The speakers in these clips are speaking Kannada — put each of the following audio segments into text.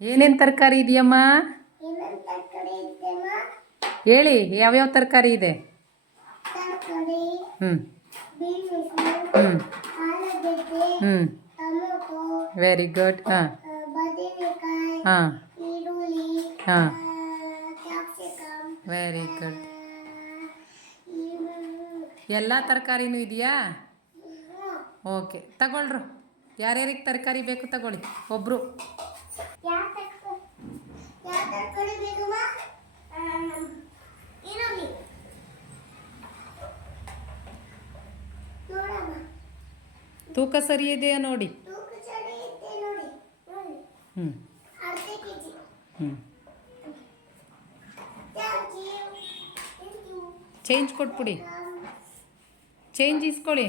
ಏನೇನು ತರಕಾರಿ ಇದೆಯಮ್ಮ? ಹೇಳಿ, ಯಾವ್ಯಾವ ತರಕಾರಿ ಇದೆ? ಹ್ಞೂ ಹ್ಞೂ ಹ್ಞೂ ವೆರಿ ಗುಡ್. ಹಾಂ ಹಾಂ ಹಾಂ ವೆರಿ ಗುಡ್. ಎಲ್ಲ ತರಕಾರಿನೂ ಇದೆಯಾ? ಓಕೆ, ತಗೊಳ್ರು. ಯಾರ್ಯಾರಿಗೆ ತರಕಾರಿ ಬೇಕು ತಗೊಳ್ಳಿ, ಒಬ್ಬರು. ತೂಕ ಸರಿ ಇದೆಯಾ ನೋಡಿ. ಹ್ಞೂ ಹ್ಞೂ ಚೇಂಜ್ ಕೊಟ್ಬಿಡಿ, ಚೇಂಜ್ ಇಸ್ಕೊಳ್ಳಿ.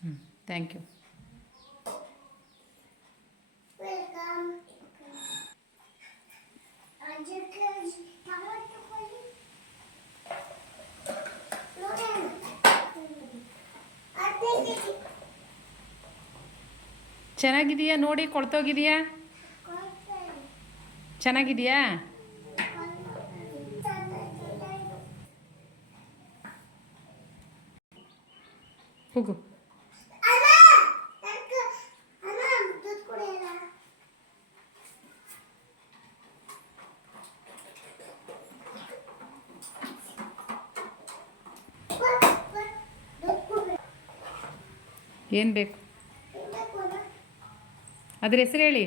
ಹ್ಞೂ ಥ್ಯಾಂಕ್ ಯು. ಚೆನ್ನಾಗಿದೆಯಾ ನೋಡಿ, ಕೊಳ್ತೋಗಿದೆಯಾ? ಚೆನ್ನಾಗಿದೆಯಾ? ಹೋಗು. ಏನು ಬೇಕು? ಅದ್ರ ಹೆಸರು ಹೇಳಿ.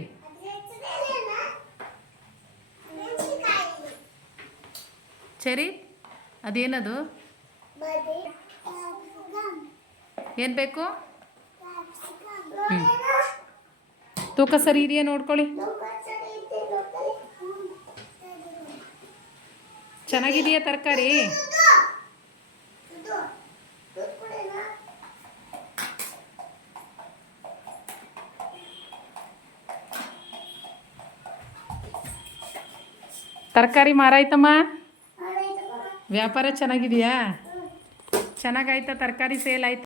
ಸರಿ, ಅದೇನದು? ಏನು ಬೇಕು? ಹ್ಞೂ ತೂಕ ಸರಿ ಇದೆಯಾ ನೋಡ್ಕೊಳ್ಳಿ. ಚೆನ್ನಾಗಿದೆಯಾ ತರಕಾರಿ? ತರಕಾರಿ ಮಾರಾಯ್ತಮ್ಮ? ವ್ಯಾಪಾರ ಚೆನ್ನಾಗಿದೆಯಾ? ಚೆನ್ನಾಗಾಯ್ತಾ? ತರಕಾರಿ ಸೇಲ್ ಆಯ್ತಾ?